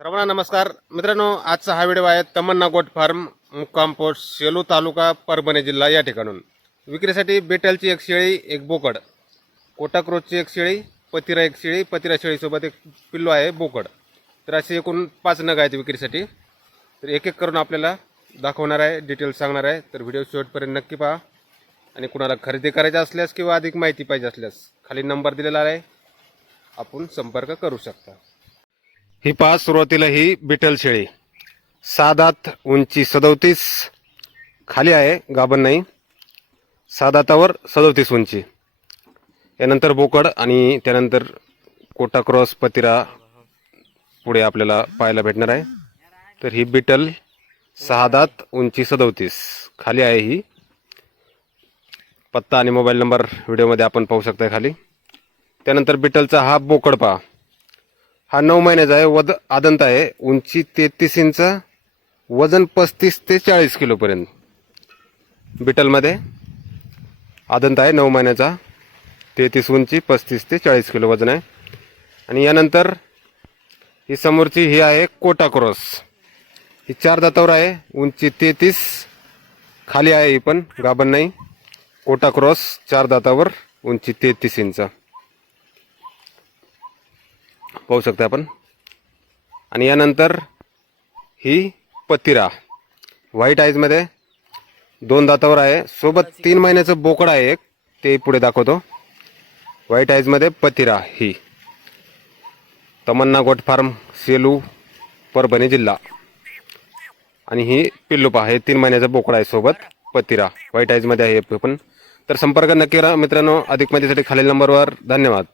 सर्वांना नमस्कार. मित्रांनो आजचा हा व्हिडिओ आहे तमन्ना गोट फार्म मुक्काम पोस्ट सेलू तालुका परभणी जिल्हा या ठिकाणून. विक्रीसाठी बेटलची एक शेळी एक बोकड. कोटाक्रोजची एक शेळी पतिरा एक शेळी पतिरा शेळीसोबत एक पिल्लो आहे बोकड. तर असे एकूण पाच नग आहेत विक्रीसाठी. तर एक एक करून आपल्याला दाखवणार आहे डिटेल्स सांगणार आहे. तर व्हिडिओ शेवटपर्यंत नक्की पहा. आणि कुणाला खरेदी करायचा असल्यास किंवा अधिक माहिती पाहिजे असल्यास खाली नंबर दिलेला आहे. आपण संपर्क करू शकता. ही पहा सुरुवातीला ही बिटल शेळी. सादात उंची सदोतीस खाली आहे गाभण नाही. सादातावर सदोतीस उंची. यानंतर बोकड आणि त्यानंतर कोटा क्रॉस पतिरा पुढे आपल्याला पाहायला भेटणार आहे. तर ही बिटल सहा दात उंची सदोतीस खाली आहे ही. पत्ता आणि मोबाईल नंबर व्हिडिओमध्ये आपण पाहू शकता खाली. त्यानंतर बिटलचा हा बोकड पहा. हा नऊ महिन्याचा आहे वद आदंत आहे. उंची तेहतीस इंच वजन पस्तीस ते चाळीस किलोपर्यंत बिटलमध्ये आदंत आहे नऊ महिन्याचा. तेहतीस उंची पस्तीस ते चाळीस किलो वजन आहे. आणि यानंतर ही समोरची ही आहे कोटा क्रॉस. ही चार दातावर आहे उंची तेहतीस. खाली आहे ही पण गाभण नाही. कोटा क्रॉस चार दातावर उंची तेहतीस इंच. पाहू शकता आपण. आणि यानंतर ही पतिरा. व्हाईट आईजमध्ये दोन दातावर आहे. सोबत तीन महिन्याचं बोकड आहे एक. ते पुढे दाखवतो. व्हाईट आईजमध्ये पतिरा ही. तमन्ना गोट फार्म सेलू परभणी जिल्हा. आणि ही पिल्लूपा हे तीन महिन्याचं बोकड आहे सोबत पतिरा. व्हाईट आईजमध्ये आहे पण. तर संपर्क नक्की करा. मित्रांनो अधिक माहितीसाठी खालील नंबरवर धन्यवाद.